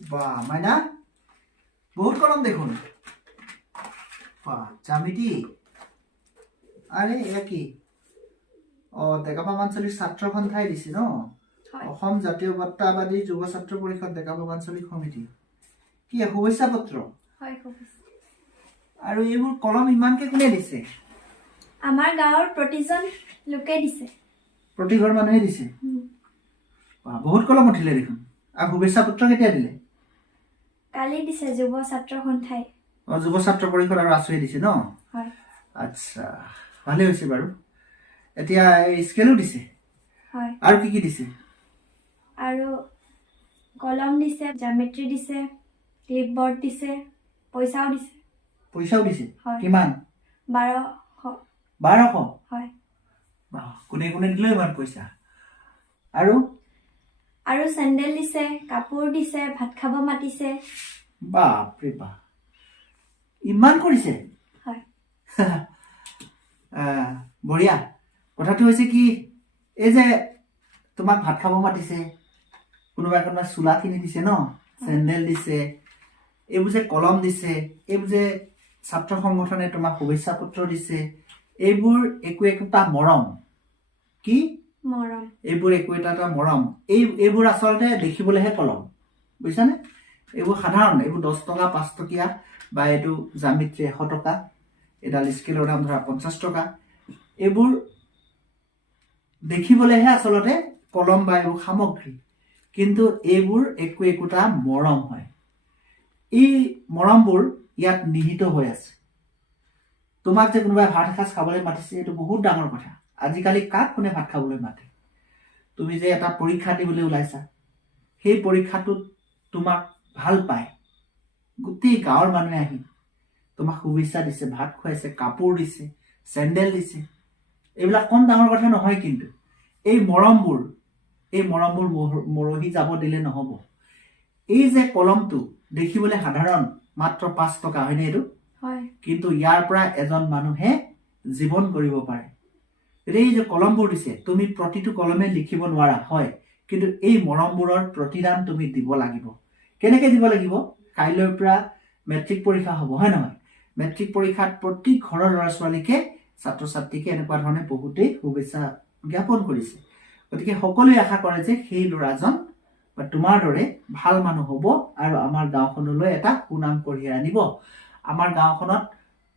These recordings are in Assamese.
বাহ মাইনা বহুত কলম দেখুন বাহ জ্যামিতি আৰে এয়া কি ডেকাপাম আঞ্চলিক ছাত্ৰ সন্থাই দিছে ন অসম জাতীয়তাবাদী যুৱ ছাত্ৰ পৰিষদ ডেকাপাম আঞ্চলিক সমিতি কি শুভেচ্ছা পত্ৰ হয় আৰু এইবোৰ কলম ইমানকে কোনে দিছে আমাৰ গাঁৱৰ প্ৰতিজন লোকে দিছে প্ৰতি ঘৰ মানুহে দিছে বহুত কলম উঠিলে দেখোন আৰু শুভেচ্ছা পত্ৰ কেতিয়া দিলে কালি দিছে যুৱ ছাত্ৰ সন্থাই যুৱ ছাত্ৰ পৰিষদ আৰু আছুৱে দিছে ন হয় আচ্ছা ভালে হৈছে বাৰু এতিয়া স্কেলো দিছে হয় আৰু কি দিছে আৰু কলম দিছে জ্যামিতি দিছে ক্লিপবোৰ্ড দিছে পইচাও দিছে হয়। কিমান 1200 হয় বাহ কোনে কোনে দিলে ইমান পইচা আৰু চেণ্ডেল দিছে কাপোৰ দিছে ভাত খাব মাতিছে বাপৰে বাপ ইমান কৰিছে হয় বঢ়িয়া কথাটো হৈছে কি এই যে তোমাক ভাত খাব মাতিছে কোনোবাই চোলা কিনি দিছে ন চেণ্ডেল দিছে এইবোৰ যে কলম দিছে এইবোৰ যে ছাত্ৰ সংগঠনে তোমাক শুভেচ্ছা পত্ৰ দিছে এইবোৰ একো একোটা মৰম কি মৰম এইবোৰ একো এটা মৰম এইবোৰ আচলতে দেখিবলৈহে কলম বুজিছানে এইবোৰ সাধাৰণ এইবোৰ 10 টকা 5 টকীয়া বা এইটো জ্যামিতি 100 টকা এডাল স্কেলৰ দাম ধৰা 50 টকা এইবোৰ দেখিবলৈহে আচলতে কলম বা এইবোৰ সামগ্ৰী কিন্তু এইবোৰ একো একোটা মৰম হয় এই মৰমবোৰ ইয়াত নিহিত হৈ আছে তোমাক যে কোনোবাই ভাত এসাঁজ খাবলৈ মাতিছে এইটো বহুত ডাঙৰ কথা আজিকালি কাক কোনে ভাত খাবলৈ মাতে তুমি যে এটা পৰীক্ষা দিবলৈ ওলাইছা সেই পৰীক্ষাটোত তোমাক ভাল পায় গোটেই গাঁৱৰ মানুহে আহি তোমাক শুভেচ্ছা দিছে ভাত খুৱাইছে কাপোৰ দিছে চেণ্ডেল দিছে এইবিলাক কম ডাঙৰ কথা নহয় কিন্তু এই মৰমবোৰ মৰহি যাব দিলে নহব এই যে কলমটো দেখিবলৈ সাধাৰণ মাত্ৰ 5 টকা হয়নে এইটো হয় কিন্তু ইয়াৰ পৰা এজন মানুহে জীৱন কৰিব পাৰে এই যে কলমবোৰ দিছে তুমি প্ৰতিটো কলমে লিখিব নোৱাৰা হয় কিন্তু এই মৰমবোৰৰ প্ৰতিদান তুমি দিব লাগিব কেনেকৈ দিব লাগিব কাইলৈৰ পৰা মেট্ৰিক পৰীক্ষা হ'ব হয় নহয় মেট্ৰিক পৰীক্ষাত প্ৰতি ঘৰৰ ল'ৰা ছোৱালীকে ছাত্ৰ ছাত্ৰীকে এনেকুৱা ধৰণে বহুতেই শুভেচ্ছা জ্ঞাপন কৰিছে গতিকে সকলোৱে আশা কৰে যে সেই ল'ৰাজন বা তোমাৰ দৰে ভাল মানুহ হ'ব আৰু আমাৰ গাঁওখনলৈ এটা সুনাম কঢ়িয়াই আনিব আমাৰ গাঁওখনত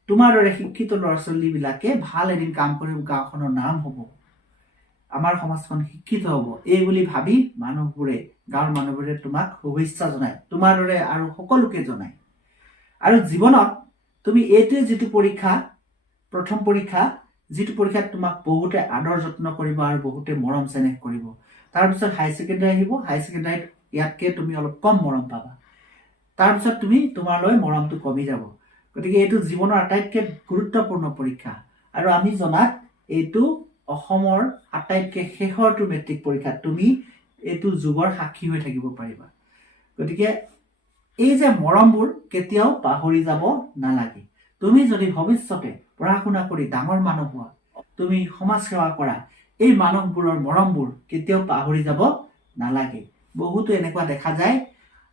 তোমাৰ দৰে শিক্ষিত ল'ৰা ছোৱালীবিলাকে ভাল এদিন কাম কৰি গাঁওখনৰ নাম হ'ব আমাৰ সমাজখন শিক্ষিত হ'ব এই বুলি ভাবি গাঁৱৰ মানুহবোৰে তোমাক শুভেচ্ছা জনায় তোমাৰ দৰে আৰু সকলোকে জনায় আৰু জীৱনত তুমি এইটোৱে যিটো পৰীক্ষা প্ৰথম পৰীক্ষা যিটো পৰীক্ষাত তোমাক বহুতে আদৰ যত্ন কৰিব আৰু বহুতে মৰম চেনেহ কৰিব তাৰপিছত হাই ছেকেণ্ডাৰী আহিব হাই ছেকেণ্ডাৰীত ইয়াতকে তুমি অলপ কম মৰম পাবা তাৰপিছত তুমি তোমালৈ মৰমটো কমি যাব গতিকে এইটো জীৱনৰ আটাইতকৈ গুৰুত্বপূৰ্ণ পৰীক্ষা আৰু আমি জনাত এইটো অসমৰ আটাইতকৈ শেষৰটো মেট্ৰিক পৰীক্ষা তুমি এইটো যুগৰ সাক্ষী হৈ থাকিব পাৰিবা গতিকে এই যে মৰমবোৰ কেতিয়াও পাহৰি যাব নালাগে তুমি যদি ভৱিষ্যতে পঢ়া শুনা কৰি ডাঙৰ মানুহ হোৱা তুমি সমাজ সেৱা কৰা এই মানুহবোৰৰ মৰমবোৰ কেতিয়াও পাহৰি যাব নালাগে বহুতো এনেকুৱা দেখা যায়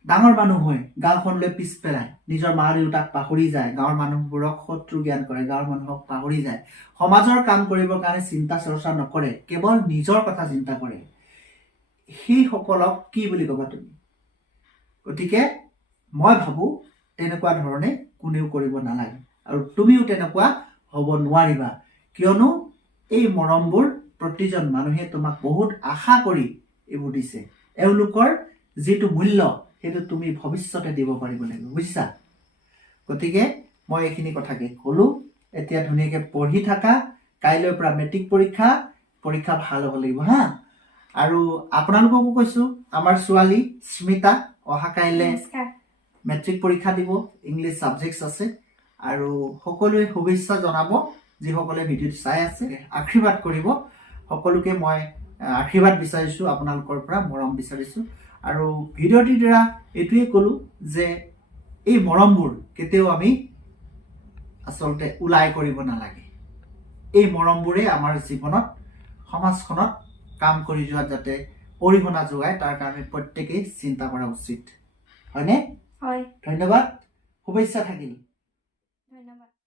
ডাঙৰ মানুহ হৈ গাঁওখনলৈ পিছ পেলাই নিজৰ মা দেউতাক পাহৰি যায় গাঁৱৰ মানুহবোৰক শত্ৰু জ্ঞান কৰে গাঁৱৰ মানুহক পাহৰি যায় সমাজৰ কাম কৰিবৰ কাৰণে চিন্তা চৰ্চা নকৰে কেৱল নিজৰ কথা চিন্তা কৰে সেইসকলক কি বুলি ক'বা তুমি গতিকে মই ভাবো তেনেকুৱা ধৰণে কোনেও কৰিব নালাগে আৰু তুমিও তেনেকুৱা হ'ব নোৱাৰিবা কিয়নো এই মৰমবোৰ প্ৰতিজন মানুহে তোমাক বহুত আশা কৰি এইবোৰ দিছে এওঁলোকৰ যিটো মূল্য সেইটো তুমি ভৱিষ্যতে দিব পাৰিব লাগিব বুজিছা গতিকে মই এইখিনি কথাকে ক'লো এতিয়া ধুনীয়াকৈ পঢ়ি থাকা কাইলৈৰ পৰা মেট্ৰিক পৰীক্ষা ভাল হ'ব লাগিব হা আৰু আপোনালোককো কৈছো আমাৰ ছোৱালী স্মিতা অহা কাইলৈ মেট্ৰিক পৰীক্ষা দিব ইংলিছ ছাবজেক্টছ আছে আৰু সকলোৱে শুভেচ্ছা জনাব যিসকলে ভিডিঅ'টো চাই আছে আশীৰ্বাদ কৰিব সকলোকে মই আশীৰ্বাদ বিচাৰিছো আপোনালোকৰ পৰা মৰম বিচাৰিছো আৰু ভিডিঅ'টিৰ দ্বাৰা এইটোৱে ক'লো যে এই মৰমবোৰ কেতিয়াও আমি আচলতে ওলাই কৰিব নালাগে এই মৰমবোৰে আমাৰ জীৱনত সমাজখনত কাম কৰি যোৱাত যাতে অৰিহণা যোগায় তাৰ কাৰণে প্ৰত্যেকেই চিন্তা কৰা উচিত হয়নে? হয়। ধন্যবাদ, শুভেচ্ছা থাকিল। ধন্যবাদ।